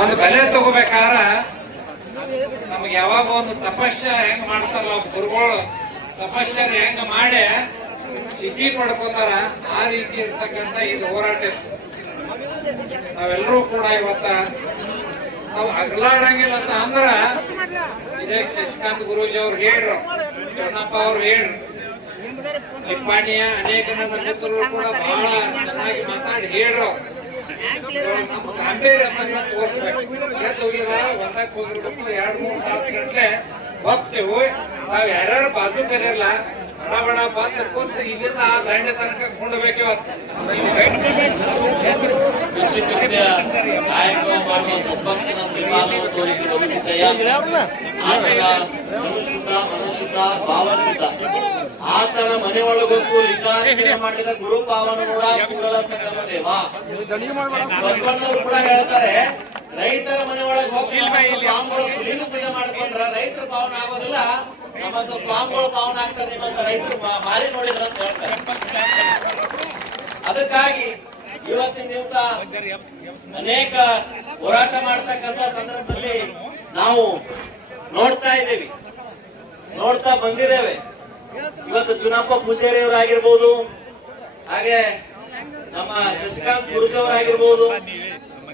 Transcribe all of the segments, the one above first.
ಒಂದು ಬೆಲೆ ತಗೋಬೇಕಾರ ನಮ್ಗೆ ಯಾವಾಗ ಒಂದು ತಪಸ್ಯ ಹೆಂಗ್ ಮಾಡ್ತಾರಲ್ಲ ಗುರುಗಳು ತಪಸ್ಸರ್ ಹೆಂಗ ಮಾಡಿ ಸಿದ್ಧಿ ಪಡ್ಕೋತಾರ ಆ ರೀತಿ ಇರ್ತಕ್ಕಂಥ ಇದು ಹೋರಾಟ. ನಾವೆಲ್ಲರೂ ಕೂಡ ಇವತ್ತ ನಾವು ಅಗಲಾಡಂಗಿಲ್ಲ ಅಂದ್ರ ಇದೇ ಶಶಿಕಾಂತ್ ಗುರೂಜಿ ಅವ್ರು ಹೇಳ್ರು, ಚನ್ನಪ್ಪ ಅವ್ರು ಹೇಳ್ರು, ನಿಪ್ಪಾಣಿಯ ಅನೇಕ ನನ್ನ ಮಿತ್ರರು ಕೂಡ ಬಹಳ ಚೆನ್ನಾಗಿ ಮಾತಾಡಿ ಹೇಳ್ರು. ನಮ್ಮ ಗಾಂಭೀರ್ಯ ತೋರಿಸ್ಬೇಕು. ಹೋಗಿದ ಒಂದಕ್ಕೆ ಹೋಗಿರ್ಬೇಕು 2-3 ತಾಸು ಗಂಟೆ ಹೋಗ್ತೇವೆ. ನಾವ್ ಯಾರ್ಯಾರು ಬಾಜು ಕರಿಯಲ್ಲ ಬಡ ಬಡ ಬಂದು ಕೂತು ಇಲ್ಲಿಂದ ಆ ದಂಡೆ ತನಕ ಕೊಂಡ್ಬೇಕು. ಆತನ ಮನೆ ಒಳಗೊತ್ತು ಲಿಂಗಾರ್ಚನೆ ಮಾಡಿದ ಗುರು ಪಾವನ ಕೂಡ ಕೂಡಲ ಸಂಗಮ ದೇವ. ಬಸವಣ್ಣವರು ಕೂಡ ಹೇಳ್ತಾರೆ, ರೈತರ ಮನೆ ಒಳಗೆ ಹೋಗಿ ಸ್ವಾಮಿಗಳು ಲಿಂಗ ಪೂಜೆ ಮಾಡ್ಕೊಂಡ್ರ ರೈತರ ಪಾವನ ಆಗೋದಿಲ್ಲ, ನಮ್ಮಂತ ಸ್ವಾಮಿಗಳು ಪಾವನ ಆಗ್ತಾರೆ, ನಿಮ್ಮಂತ ರೈತರು ಮಾರಿ ನೋಡಿದ್ರ ಅಂತ ಹೇಳ್ತಾರೆ. ಅದಕ್ಕಾಗಿ ಇವತ್ತಿನ ದಿವಸ ಅನೇಕ ಹೋರಾಟ ಮಾಡ್ತಕ್ಕಂತ ಸಂದರ್ಭದಲ್ಲಿ ನಾವು ನೋಡ್ತಾ ಬಂದಿದ್ದೇವೆ. ಇವತ್ತು ಚುನಪ್ಪ ಪೂಜಾರಿ ಅವರಾಗಿರ್ಬೋದು, ಹಾಗೆ ನಮ್ಮ ಶಶಿಕಾಂತ್ ಗುರುಜವರಾಗಿರ್ಬೋದು,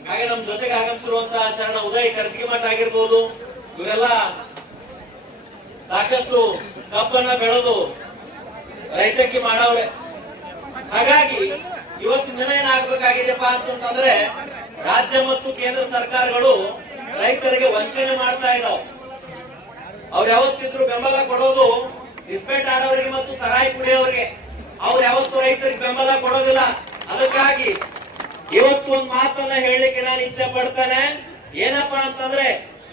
ಹಾಗೆ ನಮ್ಮ ಜೊತೆಗೆ ಆಗಮಿಸಿರುವಂತಹ ಶರಣ ಉದಯ್ ಕರ್ಜಿಮಠ ಆಗಿರ್ಬೋದು, ಇವರೆಲ್ಲ ಸಾಕಷ್ಟು ಕಬ್ಬನ್ನ ಬೆಳೆದು ರೈತಕ್ಕಿ ಮಾಡವ್ರೆ. ಹಾಗಾಗಿ ಇವತ್ತಿನ ದಿನ ಏನಾಗಬೇಕಾಗಿದೆಯಪ್ಪ ಅಂತಂದ್ರೆ, ರಾಜ್ಯ ಮತ್ತು ಕೇಂದ್ರ ಸರ್ಕಾರಗಳು ರೈತರಿಗೆ ವಂಚನೆ ಮಾಡ್ತಾ ಇದಾವೆ. ಅವ್ರು ಯಾವತ್ತಿದ್ರು ಬೆಂಬಲ ಕೊಡೋದು ಇಸ್ಪೇಟ್ ಆಡೋರಿಗೆ ಮತ್ತು ಸರಾಯಿ ಕುಡಿಯೋರಿಗೆ, ಅವ್ರು ಯಾವತ್ತು ರೈತರಿಗೆ ಬೆಂಬಲ ಕೊಡೋದಿಲ್ಲ. ಅದಕ್ಕಾಗಿ ಇವತ್ತು ಒಂದು ಮಾತನ್ನ ಹೇಳಲಿಕ್ಕೆ ನಾನು ಇಚ್ಛೆ ಪಡ್ತೇನೆ. ಏನಪ್ಪಾ ಅಂತಂದ್ರೆ,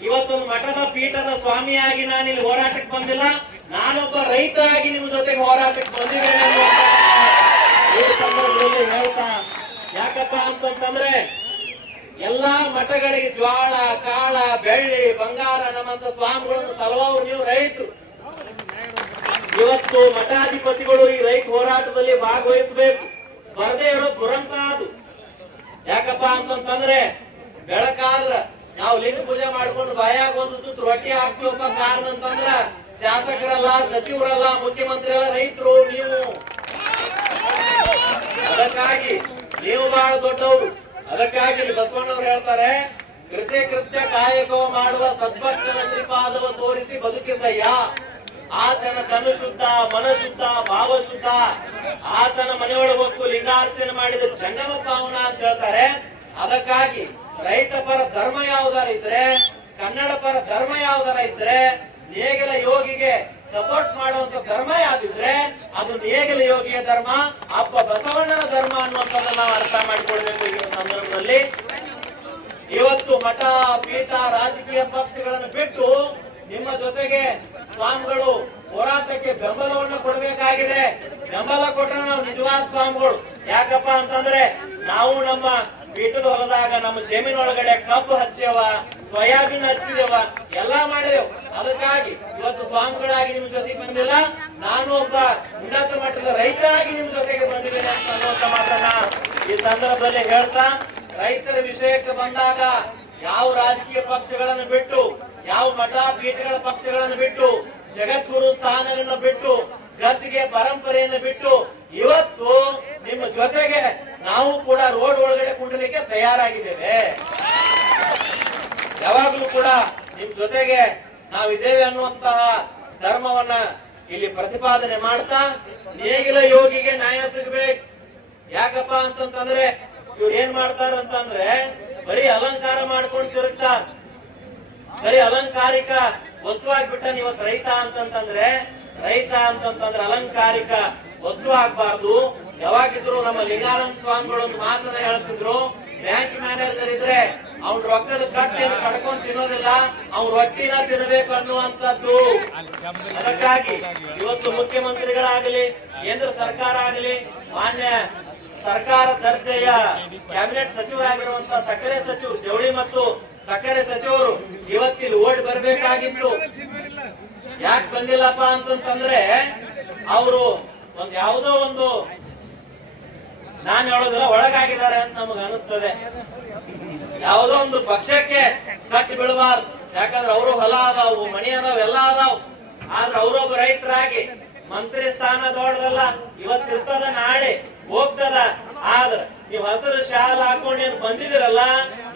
ಇವತ್ತೊಂದು ಮಠದ ಪೀಠದ ಸ್ವಾಮಿಯಾಗಿ ನಾನು ಇಲ್ಲಿ ಹೋರಾಟಕ್ಕೆ ಬಂದಿಲ್ಲ, ನಾನೊಬ್ಬ ರೈತ ಆಗಿ ನಿಮ್ ಜೊತೆಗೆ ಹೋರಾಟಕ್ಕೆ ಬಂದಿದ್ದೇನೆ ಈ ಸಂದರ್ಭದಲ್ಲಿ ಹೇಳ್ತಾ. ಯಾಕಪ್ಪ ಅಂತಂದ್ರೆ, ಎಲ್ಲಾ ಮಠಗಳಿಗೆ ಜ್ವಾಳ, ಕಾಳ, ಬೆಳ್ಳಿ, ಬಂಗಾರ ನಮ್ಮಂತ ಸ್ವಾಮಿಗಳನ್ನು ಸಲುವವರು ನೀವು ರೈತರು. ಇವತ್ತು ಮಠಾಧಿಪತಿಗಳು ಈ ರೈತ ಹೋರಾಟದಲ್ಲಿ ಭಾಗವಹಿಸಬೇಕು. ಬರದೇ ಇರೋ ದುರಂತ ಅದು. ಯಾಕಪ್ಪ ಅಂತಂದ್ರೆ, ಬೆಳಕಾದ್ರ ನಾವು ಲಿಂಗ ಪೂಜೆ ಮಾಡ್ಕೊಂಡು ಬಾಯಾಗ ಒಂದು ತುತ್ತು ರೊಟ್ಟಿ ಹಾಕ್ತೀವಪ್ಪ. ಕಾರಣ ಅಂತಂದ್ರ ಶಾಸಕರಲ್ಲ, ಸಚಿವರಲ್ಲ, ಮುಖ್ಯಮಂತ್ರಿ ಅಲ್ಲ, ರೈತರು ನೀವು. ಅದಕ್ಕಾಗಿ ನೀವು ಬಹಳ ದೊಡ್ಡವರು. ಅದಕ್ಕಾಗಿ ಬಸವಣ್ಣವ್ರು ಹೇಳ್ತಾರೆ, ಕೃಷಿ ಕೃತ್ಯ ಕಾಯಕವ ಮಾಡುವ ಸದ್ಭಕ್ತನ ಶ್ರೀಪಾದವ ತೋರಿಸಿ ಬದುಕಿಸಯ್ಯ. ಆತನ ತನು ಶುದ್ಧ, ಮನ ಶುದ್ಧ, ಭಾವ ಶುದ್ಧ. ಆತನ ಮನೆಯೊಳಗೆ ಹೋಗ್ತು ಲಿಂಗಾರ್ಚನೆ ಮಾಡಿದ ಜಂಗಮ ಪಾವನ ಅಂತ ಹೇಳ್ತಾರೆ. ಅದಕ್ಕಾಗಿ ರೈತ ಪರ ಧರ್ಮ ಯಾವ್ದಾರ ಇದ್ರೆ, ಕನ್ನಡ ಪರ ಧರ್ಮ ಯಾವ್ದಾರ ಇದ್ರೆ, ನೇಗಿಲ ಯೋಗಿಗೆ ಸಪೋರ್ಟ್ ಮಾಡುವಂತ ಧರ್ಮ ಯಾವ್ದಿದ್ರೆ ಅದು ನೇಗಿಲ ಯೋಗಿಯ ಧರ್ಮ, ಅಪ್ಪ ಬಸವಣ್ಣನ ಧರ್ಮ ಅನ್ನುವಂಥದ್ದನ್ನ ನಾವು ಅರ್ಥ ಮಾಡಿಕೊಳ್ಬೇಕು. ಈ ಸಂದರ್ಭದಲ್ಲಿ ಇವತ್ತು ಮಠ, ಪೀಠ, ರಾಜಕೀಯ ಪಕ್ಷಗಳನ್ನು ಬಿಟ್ಟು ನಿಮ್ಮ ಜೊತೆಗೆ ಸ್ವಾಮಿಗಳು ಹೋರಾಟಕ್ಕೆ ಬೆಂಬಲವನ್ನು ಕೊಡಬೇಕಾಗಿದೆ. ಬೆಂಬಲ ಕೊಟ್ಟರೆ ನಾವು ನಿಜವಾದ ಸ್ವಾಮಿಗಳು. ಯಾಕಪ್ಪ ಅಂತಂದ್ರೆ, ನಾವು ನಮ್ಮ ಪೀಠದ ಹೊಲದಾಗ ನಮ್ಮ ಜಮೀನ್ ಒಳಗಡೆ ಕಬ್ಬು ಹಚ್ಚೇವ, ಸೋಯಾಬೀನ್ ಹಚ್ಚಿದೇವ, ಎಲ್ಲಾ ಮಾಡಿದೆವು. ಅದಕ್ಕಾಗಿ ಇವತ್ತು ಸ್ವಾಮಿಗಳಾಗಿ ನಿಮ್ ಜೊತೆಗೆ ಬಂದಿಲ್ಲ, ನಾನು ಒಬ್ಬ ಉನ್ನತ ಮಟ್ಟದ ರೈತ ಆಗಿ ನಿಮ್ ಜೊತೆಗೆ ಬಂದಿದ್ದೇನೆ ಅಂತ ಅನ್ನುವಂತ ಮಾತನ್ನ ಈ ಸಂದರ್ಭದಲ್ಲಿ ಹೇಳ್ತಾ, ರೈತರ ವಿಷಯಕ್ಕೆ ಬಂದಾಗ ಯಾವ ರಾಜಕೀಯ ಪಕ್ಷಗಳನ್ನು ಬಿಟ್ಟು, ಯಾವ ಮಠ ಪೀಠಗಳ ಪಕ್ಷಗಳನ್ನು ಬಿಟ್ಟು, ಜಗದ್ಗುರು ಸ್ಥಾನಗಳನ್ನು ಬಿಟ್ಟು, ಗದ್ದಿಗೆ ಪರಂಪರೆಯನ್ನು ಬಿಟ್ಟು ಇವತ್ತು ನಿಮ್ಮ ಜೊತೆಗೆ ನಾವು ಕೂಡ ರೋಡ್ ಒಳಗಡೆ ಕುಂಡಲಿಕ್ಕೆ ತಯಾರಾಗಿದ್ದೇವೆ. ಯಾವಾಗಲೂ ಕೂಡ ನಿಮ್ ಜೊತೆಗೆ ನಾವಿದ್ದೇವೆ ಅನ್ನುವಂತಹ ಧರ್ಮವನ್ನ ಇಲ್ಲಿ ಪ್ರತಿಪಾದನೆ ಮಾಡ್ತಾ, ನೇಗಿಲ ಯೋಗಿಗೆ ನ್ಯಾಯ ಸಿಗ್ಬೇಕು. ಯಾಕಪ್ಪ ಅಂತಂದ್ರೆ, ಇವ್ರು ಏನ್ ಮಾಡ್ತಾರಂತಂದ್ರೆ, ಬರೀ ಅಲಂಕಾರ ಮಾಡ್ಕೊಂಡು ತಿರುಗ್ತಾರ. ಬರೀ ಅಲಂಕಾರಿಕ ವಸ್ತು ಆಗ್ಬಿಟ್ಟ. ಇವತ್ತು ರೈತ ಅಂತಂತಂದ್ರೆ ಅಲಂಕಾರಿಕ ವಸ್ತು ಆಗ್ಬಾರ್ದು. ಯಾವಾಗಿದ್ರು ನಮ್ಮ ಲಿಂಗಾನಂದ ಸ್ವಾಮಿಗಳು ಒಂದು ಮಾತನ್ನ ಹೇಳ್ತಿದ್ರು, ಬ್ಯಾಂಕ್ ಮ್ಯಾನೇಜರ್ ಇದ್ರೆ ಅವ್ನ ರೊಕ್ಕದ ಕಟ್ಟಿಯನ್ನು ಕಡ್ಕೊಂಡ್ ತಿನ್ನೋದಿಲ್ಲ, ಅವ್ನ ರೊಟ್ಟಿನ ತಿನ್ನಬೇಕು ಅನ್ನುವಂಥದ್ದು. ಅದಕ್ಕಾಗಿ ಇವತ್ತು ಮುಖ್ಯಮಂತ್ರಿಗಳಾಗಲಿ, ಕೇಂದ್ರ ಸರ್ಕಾರ ಆಗಲಿ, ಮಾನ್ಯ ಸರ್ಕಾರ ದರ್ಜೆಯ ಕ್ಯಾಬಿನೆಟ್ ಸಚಿವರಾಗಿರುವಂತಹ ಸಕ್ಕರೆ ಸಚಿವರು, ಜವಳಿ ಮತ್ತು ಸಕ್ಕರೆ ಸಚಿವರು ಇವತ್ತಿಲ್ಲಿ ಓಡಿ ಬರ್ಬೇಕಾಗಿತ್ತು. ಯಾಕೆ ಬಂದಿಲ್ಲಪ್ಪ ಅಂತಂದ್ರೆ, ಅವರು ಯಾವುದೋ ಒಂದು ನಾನು ಹೇಳೋದಿಲ್ಲ ಒಳಗಾಗಿದ್ದಾರೆ ಅಂತ ನಮಗ ಅನಿಸ್ತದೆ. ಯಾವುದೋ ಒಂದು ಪಕ್ಷಕ್ಕೆ ಕಟ್ಟಿ ಬೀಳಬಾರ್ದು. ಯಾಕಂದ್ರೆ ಅವರು ಹೊಲ ಅದಾವು, ಮನಿ ಅದಾವ, ಎಲ್ಲ ಅದಾವ್. ಆದ್ರೆ ಅವರೊಬ್ಬ ರೈತರಾಗಿ ಮಂತ್ರಿ ಸ್ಥಾನ ದೊಡ್ಡದಲ್ಲ, ಇವತ್ತಿರ್ತದ ನಾಳೆ ಹೋಗ್ತದ. ಆದ್ರ ನೀವು ಹಸಿರು ಶಾಲ್ ಹಾಕೊಂಡು ಏನ್ ಬಂದಿದಿರಲ್ಲ,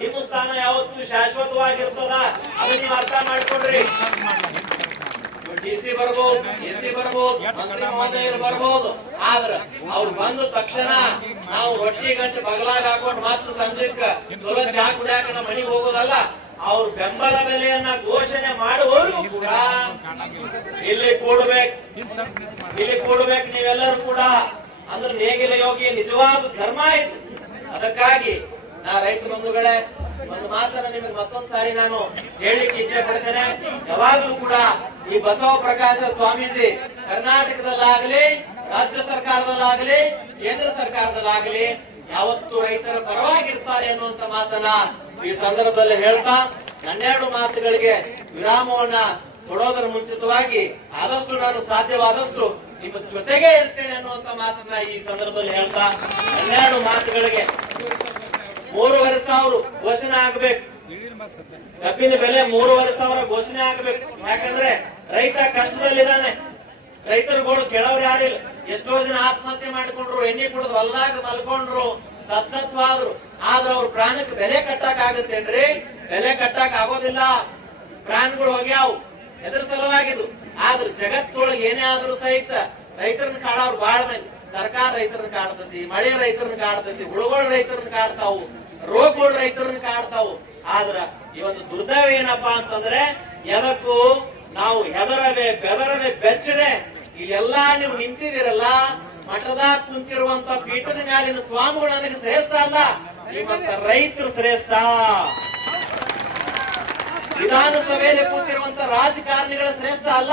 ನಿಮ್ಮ ಸ್ಥಾನ ಯಾವತ್ತೂ ಶಾಶ್ವತವಾಗಿರ್ತದ. ಅದನ್ನ ನೀವು ಅರ್ಥ ಮಾಡ್ಕೊಡ್ರಿ. ಡಿಸಿ ಬರ್ಬೋದು, ಎಸಿ ಬರ್ಬೋದು, ಮಂತ್ರಿ ಮಹೋದಯರು ಬರ್ಬೋದು. ಆದ್ರ ಅವ್ರು ಬಂದ ತಕ್ಷಣ ನಾವು ರೊಟ್ಟಿ ಗಂಟೆ ಬಗಲಾಗ ಹಾಕೊಂಡು ಮತ್ತೆ ಸಂಜೆಕ್ಕ ಚಲೋ ಚಾ ಕುಡಿಯಾಕ ನಮ್ಮ ಮನೆಗೆ ಹೋಗೋದಲ್ಲ. ಅವ್ರ ಬೆಂಬಲ ಬೆಲೆಯನ್ನ ಘೋಷಣೆ ಮಾಡುವವರೆಗೂ ಕೂಡ ಇಲ್ಲಿ ಕೂಡ್ಬೇಕು ನೀವೆಲ್ಲರೂ ಕೂಡ. ಅಂದ್ರೆ ನೇಗಿಲ ಯೋಗಿ ನಿಜವಾದ ಧರ್ಮ ಇದು. ಅದಕ್ಕಾಗಿ ನಾ ರೈತ ಬಂಧುಗಳೇ ಒಂದು ಮಾತನ್ನ ನಿಮಗೆ ಮತ್ತೊಂದು ಸಾರಿ ನಾನು ಹೇಳಿಕ್ಕೆ ಇಚ್ಛೆ ಪಡ್ತೇನೆ. ಯಾವಾಗ್ಲೂ ಕೂಡ ಈ ಬಸವ ಪ್ರಕಾಶ ಸ್ವಾಮೀಜಿ ಕರ್ನಾಟಕದಲ್ಲಾಗಲಿ, ರಾಜ್ಯ ಸರ್ಕಾರದಲ್ಲಾಗಲಿ, ಕೇಂದ್ರ ಸರ್ಕಾರದಲ್ಲಾಗಲಿ ಯಾವತ್ತು ರೈತರ ಪರವಾಗಿರ್ತಾರೆ ಅನ್ನುವಂತ ಮಾತನ್ನ ಈ ಸಂದರ್ಭದಲ್ಲಿ ಹೇಳ್ತಾ 12 ಮಾತುಗಳಿಗೆ ವಿರಾಮವನ್ನ ಕೊಡೋದರ ಮುಂಚಿತವಾಗಿ ಆದಷ್ಟು ನಾನು ಸಾಧ್ಯವಾದಷ್ಟು ನಿಮ್ಮ ಜೊತೆಗೆ ಇರ್ತೇನೆ ಅನ್ನುವಂತ ಮಾತನ್ನ ಈ ಸಂದರ್ಭದಲ್ಲಿ ಹೇಳ್ತಾ 12 ಮಾತುಗಳಿಗೆ 3,500 ಘೋಷಣೆ ಆಗ್ಬೇಕು. ಕಬ್ಬಿನ ಬೆಲೆ 3,500 ಘೋಷಣೆ ಆಗ್ಬೇಕು. ಯಾಕಂದ್ರೆ ರೈತ ಕಷ್ಟದಲ್ಲಿದ್ದಾನೆ. ರೈತರುಗಳು ಕೇಳೋರು ಯಾರಿಲ್ಲ. ಎಷ್ಟೋ ಜನ ಆತ್ಮಹತ್ಯೆ ಮಾಡಿಕೊಂಡ್ರು, ಎಣ್ಣೆ ಕುಡಿದು ಹೊಲದಾಗ ಮಲ್ಕೊಂಡ್ರು, ಸತ್ಸತ್ವಾದ್ರು. ಆದ್ರೆ ಅವ್ರ ಪ್ರಾಣಕ್ಕೆ ಬೆಲೆ ಕಟ್ಟಕ್ ಆಗತ್ತೇನ್ರಿ? ಬೆಲೆ ಕಟ್ಟಕ್ ಆಗೋದಿಲ್ಲ. ಪ್ರಾಣಗಳು ಹೋಗ್ಯಾವು ಎದ್ರ ಸಲುವಾಗಿದು. ಆದ್ರೆ ಜಗತ್ತೊಳಗೆ ಏನೇ ಆದ್ರೂ ಸಹಿತ ರೈತರನ್ನ ಕಾಡೋರು ಬಾಳ ಮಂದಿ. ಸರ್ಕಾರ ರೈತರನ್ನ ಕಾಡ್ತತಿ, ಮಳೆ ರೈತರನ್ನ ಕಾಡ್ತತಿ, ಹುಳುಗಳು ರೈತರನ್ನ ಕಾಡ್ತಾವು, ರೋಗಗಳು ರೈತರನ್ನ ಕಾಡ್ತಾವು. ಆದ್ರ ಇವತ್ತು ದುರ್ದೈವ ಏನಪ್ಪಾ ಅಂತಂದ್ರೆ ಎದಕ್ಕೂ ನಾವು ಹೆದರದೆ ಬೆದರದೆ ಬೆಚ್ಚದೆ ಇಲ್ಲೆಲ್ಲಾ ನೀವು ನಿಂತಿದ್ದೀರಲ್ಲ, ಮಠದಾಗ ಕುಂತಿರುವಂತ ಪೀಠದ ಮ್ಯಾಲಿನ ಸ್ವಾಮಿಗಳು ನನಗೆ ಶ್ರೇಷ್ಠ ಅಲ್ಲ, ನಿಮ್ಮಂತ ರೈತರು ಶ್ರೇಷ್ಠ. ವಿಧಾನಸಭೆಯಲ್ಲಿ ಕೂತಿರುವಂತ ರಾಜಕಾರಣಿಗಳ ಶ್ರೇಷ್ಠ ಅಲ್ಲ.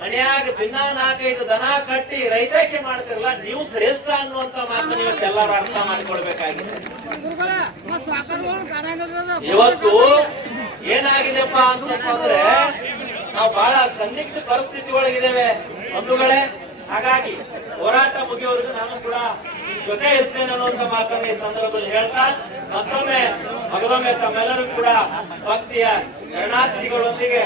ಮನೆಯಾಗ ದಿನ 4-5 ದನ ಕಟ್ಟಿ ರೈತಕ್ಕೆ ಮಾಡ್ತಿರಲ್ಲ, ನೀವು ಶ್ರೇಷ್ಠ ಅನ್ನುವಂತ ಮಾತನ್ನ ಇವತ್ತೆಲ್ಲರೂ ಅರ್ಥ ಮಾಡಿಕೊಡ್ಬೇಕಾಗಿದೆ. ಇವತ್ತು ಏನಾಗಿದೆಪ್ಪ ಅಂತಂದ್ರೆ ನಾವು ಬಹಳ ಸಂದಿಗ್ಧ ಪರಿಸ್ಥಿತಿ ಒಳಗಿದ್ದೇವೆ ಬಂಧುಗಳೇ. ಹಾಗಾಗಿ ಹೋರಾಟ ಮುಗಿಯೋವರೆಗೂ ನಾನು ಕೂಡ ಜೊತೆ ಇರ್ತೇನೆ ಅನ್ನುವಂತ ಮಾತನ್ನ ಈ ಸಂದರ್ಭದಲ್ಲಿ ಹೇಳ್ತಾ ಮಗದೊಮ್ಮೆ ತಮ್ಮೆಲ್ಲರೂ ಕೂಡ ಭಕ್ತಿಯ ಶರಣಾರ್ಥಿಗಳೊಂದಿಗೆ